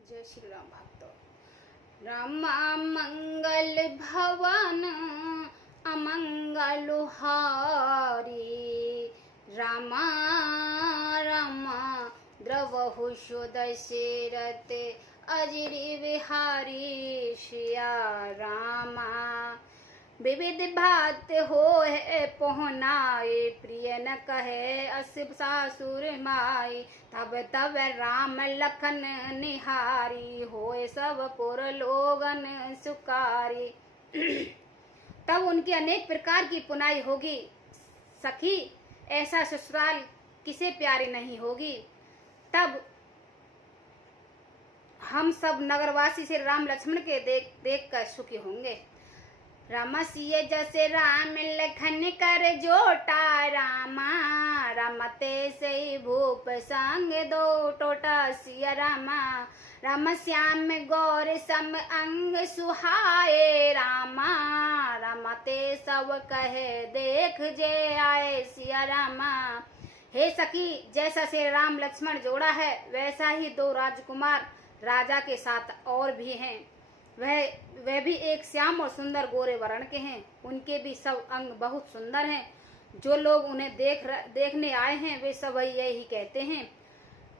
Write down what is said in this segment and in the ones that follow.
जय श्री राम भक्तों। रामा मंगल भवन अमंगल हारी, रामा रामा द्रवहु दशरथ अजिरि बिहारी, सिया रामा विविध भात होए पहुनाए, प्रिय न कहे अस सासुर माई, तब तब राम लखन निहारी, होए सब पुर लोगन सुकारी। तब उनकी अनेक प्रकार की पुनाई होगी। सखी, ऐसा ससुराल किसे प्यारी नहीं होगी। तब हम सब नगरवासी से राम लक्ष्मण के देख कर सुखी होंगे। रामा सिए जैसे राम लखन कर जोटा, रामा रमते से भूप संग दो टोटा, सिया रामा राम श्याम गौर सम अंग सुहाए, रामा रमते सब कहे देख जे आए, सिया रामा। हे सखी, जैसा श्री राम लक्ष्मण जोड़ा है वैसा ही दो राजकुमार राजा के साथ और भी हैं। वह भी एक श्याम और सुंदर गोरे वर्ण के हैं। उनके भी सब अंग बहुत सुंदर हैं। जो लोग उन्हें देखने आए हैं वे सब यही कहते हैं,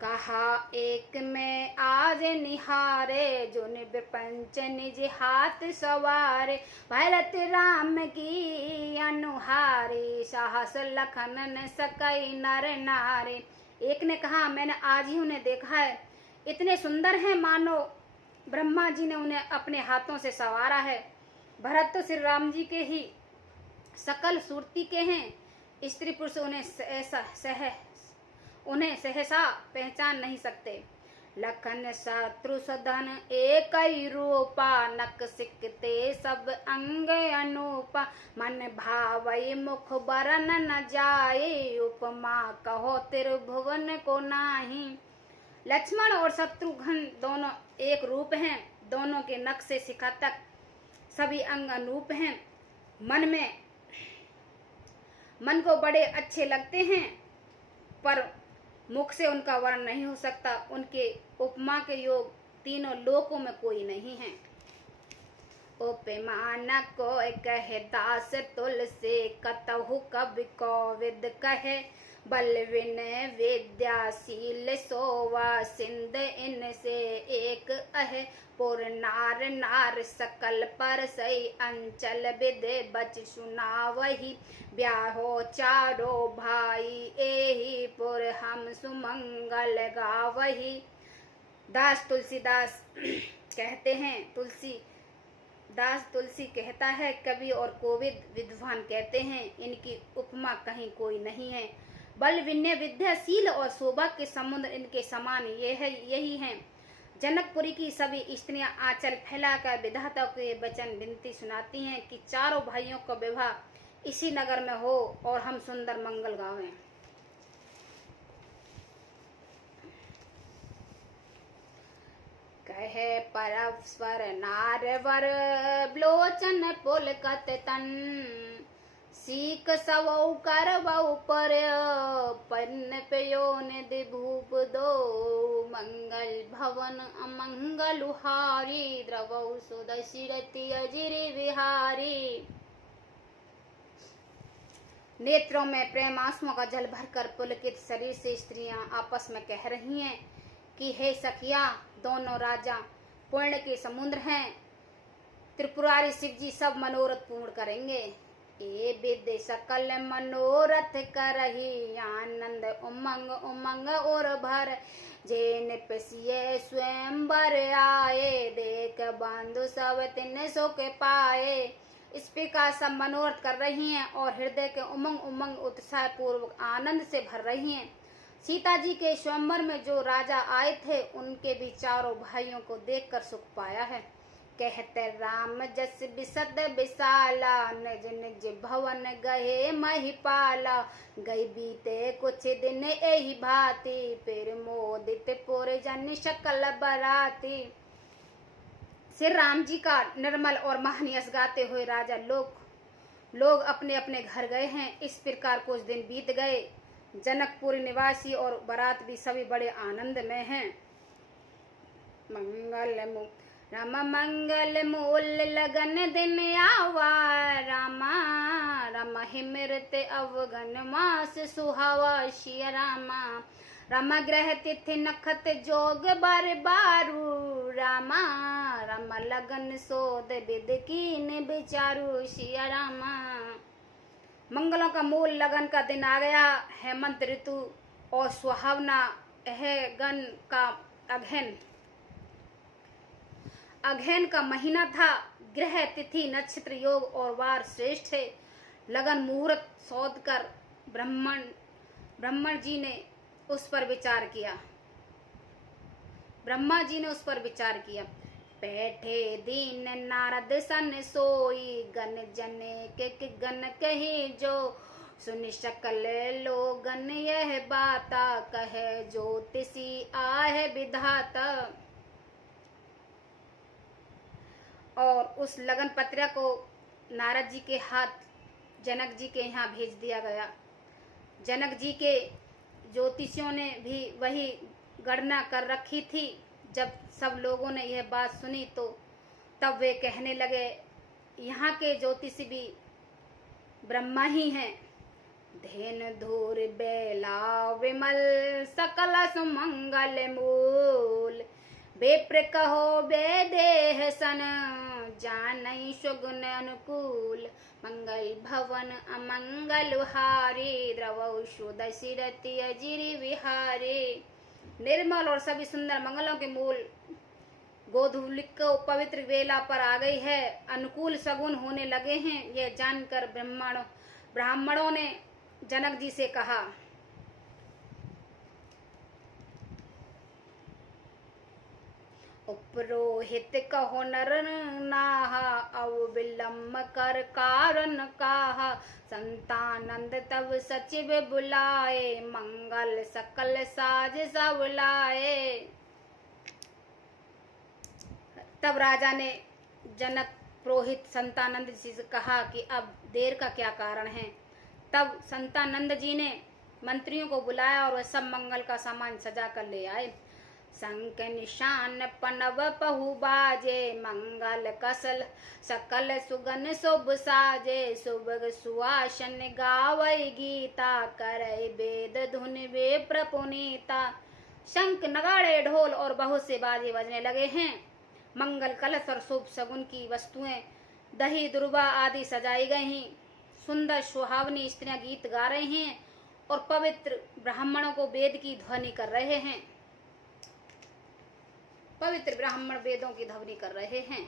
कहा एक में आज निहारे, जो निप्रपंच निज हाथ सवारे, भरत राम की अनुहारी, साहस लखन न सकई नर नारे। एक ने कहा, मैंने आज ही उन्हें देखा है, इतने सुंदर हैं मानो ब्रह्मा जी ने उन्हें अपने हाथों से संवारा है। भरत तो श्री राम जी के ही सकल सूरती के हैं। स्त्री पुरुष उन्हें सहसा पहचान नहीं सकते। लखन शत्रुसधन एक ही रूपा, नक सिकते सब अंग अनूपा, मन भावई मुख बरन न जाए, उपमा कहो त्रिभुवन को नाही। लक्ष्मण और शत्रुघ्न दोनों एक रूप हैं। दोनों के नख से शिखा तक सभी अंग अनूप हैं। मन को बड़े अच्छे लगते हैं, पर मुख से उनका वर्ण नहीं हो सकता। उनके उपमा के योग तीनों लोकों में कोई नहीं है। उपमान को कहे दास तुलसी, कतहु कवि कोविद कहे, बलविन विद्याशील सोवा सिंध, इनसे एक अहे, पुर नार नार सकल पर सही, अंचल विदे बच सुना वही, ब्याहो चारो भाई एही, पुर हम सुमंगल गावही। दास तुलसीदास कहते हैं, तुलसी कहता है, कवि और कोविद विद्वान कहते हैं, इनकी उपमा कहीं कोई नहीं है। बल विनय विद्याशील और शोभा के समुद्र इनके समान यही हैं। जनकपुरी की सभी स्त्रियां आंचल फैलाकर विधाता के वचन विनती सुनाती हैं कि चारों भाइयों का विवाह इसी नगर में हो और हम सुंदर मंगल गावें। कहे परस्पर नारवर, ब्लोचन पुलकत तन, सीक सवौ करवौ पर, पन्न पयोन दिभूप दो, मंगल भवन अमंगल हारी, द्रवौ सुदशरथि अजिरि बिहारी। नेत्रों में प्रेम आंसुओं का जल भरकर पुलकित शरीर से स्त्रियां आपस में कह रही हैं कि हे सखिया, दोनों राजा पुण्य के समुद्र हैं। त्रिपुरारी शिव जी सब मनोरथ पूर्ण करेंगे। ए विद सकल मनोरथ करही, आनंद उमंग उमंग और भर, जे निपसिए स्वयंवर आए, देख बंधु सब तिन सुख पाए। इस प्रकार सब मनोरथ कर रही हैं और हृदय के उमंग उमंग उत्साह पूर्वक आनंद से भर रही हैं। सीता जी के स्वयंवर में जो राजा आए थे उनके भी चारों भाइयों को देखकर सुख पाया है। कहते राम जस बिसद बिसाला, निज निज भवन गए महिपाला, गई बीते कुछ दिन एही भांति, फिर मोदित पुर जन शकल बराती। श्री राम जी का निर्मल और महान यश गाते हुए राजा लोग अपने अपने घर गए हैं। इस प्रकार कुछ दिन बीत गए। जनकपुरी निवासी और बारात भी सभी बड़े आनंद में हैं। राम मंगल मूल लगन दिन आवा, रामा राम हिमृत अवगन मास सुहावा, शिय रामा राम ग्रह तिथि नखत जोग बार बारू, रामा राम लगन सोद विद कीन विचारू, शिय रामा। मंगलों का मूल लगन का दिन आ गया। हेमंत ऋतु और सुहावना यह गण का अगहन का महीना था। ग्रह तिथि नक्षत्र योग और वार श्रेष्ठ है। लगन मुहूर्त शोध कर ब्रह्मा जी ने उस पर विचार किया। बैठे दीन नारद सन सोई, गन जने के गन कहे जो, सुन सकल लोगन यह बाता, कहे ज्योतिषी आहे विधाता। और उस लगन पत्रिका को नारद जी के हाथ जनक जी के यहाँ भेज दिया गया। जनक जी के ज्योतिषियों ने भी वही गणना कर रखी थी। जब सब लोगों ने यह बात सुनी तो तब वे कहने लगे, यहाँ के ज्योतिषी भी ब्रह्मा ही हैं। धेन धूर बेला विमल सकल सुमंगल मूल, बेप्र कहो बेदेह सन, जानई सुगुन अनुकूल, मंगल भवन अमंगल हारी, द्रवौ शुद्ध सिरति अजिरि विहारी। निर्मल और सभी सुंदर मंगलों के मूल गोधूलिक को पवित्र वेला पर आ गई है। अनुकूल सगुन होने लगे हैं। यह जानकर ब्राह्मणों ने जनक जी से कहा, उपरोहित कहो नर नाहा, अव विलम्ब कर कारण काहा, संतानंद तब सचिव बुलाए, मंगल सकल साज सब लाए। तब राजा ने जनक पुरोहित संतानंद जी से कहा कि अब देर का क्या कारण है। तब संतानंद जी ने मंत्रियों को बुलाया और वह सब मंगल का सामान सजा कर ले आए। शंख निशान पनव पहु बाजे, मंगल कसल सकल सुगन शुभ साजे, सुबह सुआसन गावई गीता, करई वेद धुन वे प्रपुनीता। शंख नगाड़े ढोल और बहुत से बाजे बजने लगे हैं। मंगल कलश और शुभ सगुन की वस्तुएं दही दुर्वा आदि सजाई गई हैं। सुंदर सुहावनी स्त्रियां गीत गा रही हैं और पवित्र ब्राह्मणों को वेद की ध्वनि कर रहे हैं। पवित्र ब्राह्मण वेदों की ध्वनि कर रहे हैं।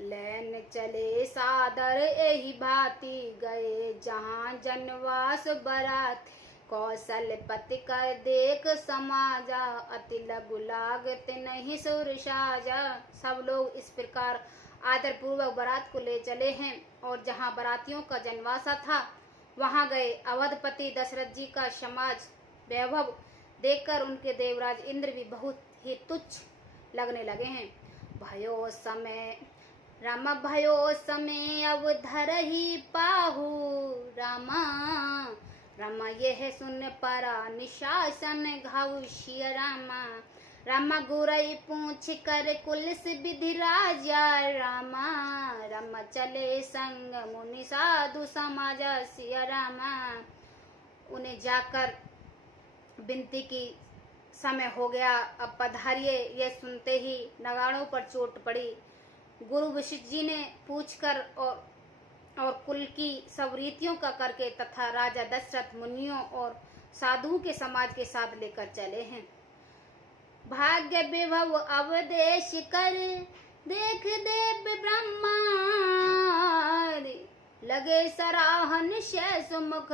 लैन चले सादर एही भांति, गए जहाँ जनवास बरात, कौशलपति कर देख समाजा, अति लघु लागत नहीं सुर साजा। सब लोग इस प्रकार आदर पूर्वक बारात को ले चले हैं और जहाँ बारातियों का जनवासा था वहाँ गए। अवधपति दशरथ जी का समाज वैभव देखकर उनके देवराज इंद्र भी बहुत ही तुच्छ लगने लगे हैं। भयो समय रामा भयो समय अवधर ही पाहु, रामा रामा यह सुन परा निशासन घाव, शिय रामा रामा गुरई पूछ कर कुलस विधि राजा, रामा रामा चले संग मुनि साधु समाजा, शिय रामा। उन्हें जाकर विनती की समय हो गया, अब पधारिए। यह सुनते ही नगाड़ों पर चोट पड़ी। गुरु वशिष्ठ जी ने पूछकर और कुल की सब रीतियों का करके तथा राजा दशरथ मुनियों और साधुओं के समाज के साथ लेकर चले हैं। भाग्य विभव अवदेश कर देख देव ब्रह्मा, लगे सराहन शेष मुख,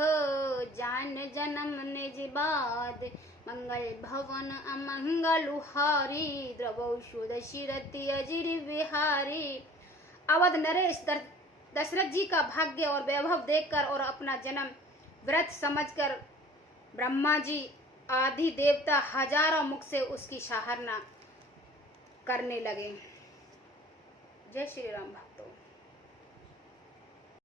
जान जन्म निज बाद, मंगल भवन अमंगल हारी, द्रवौ शुद्ध शिरति अजिर विहारी। अवध नरेश दशरथ जी का भाग्य और वैभव देखकर और अपना जन्म व्रत समझकर ब्रह्मा जी आदि देवता हजारों मुख से उसकी सराहना करने लगे। जय श्री राम भक्तों।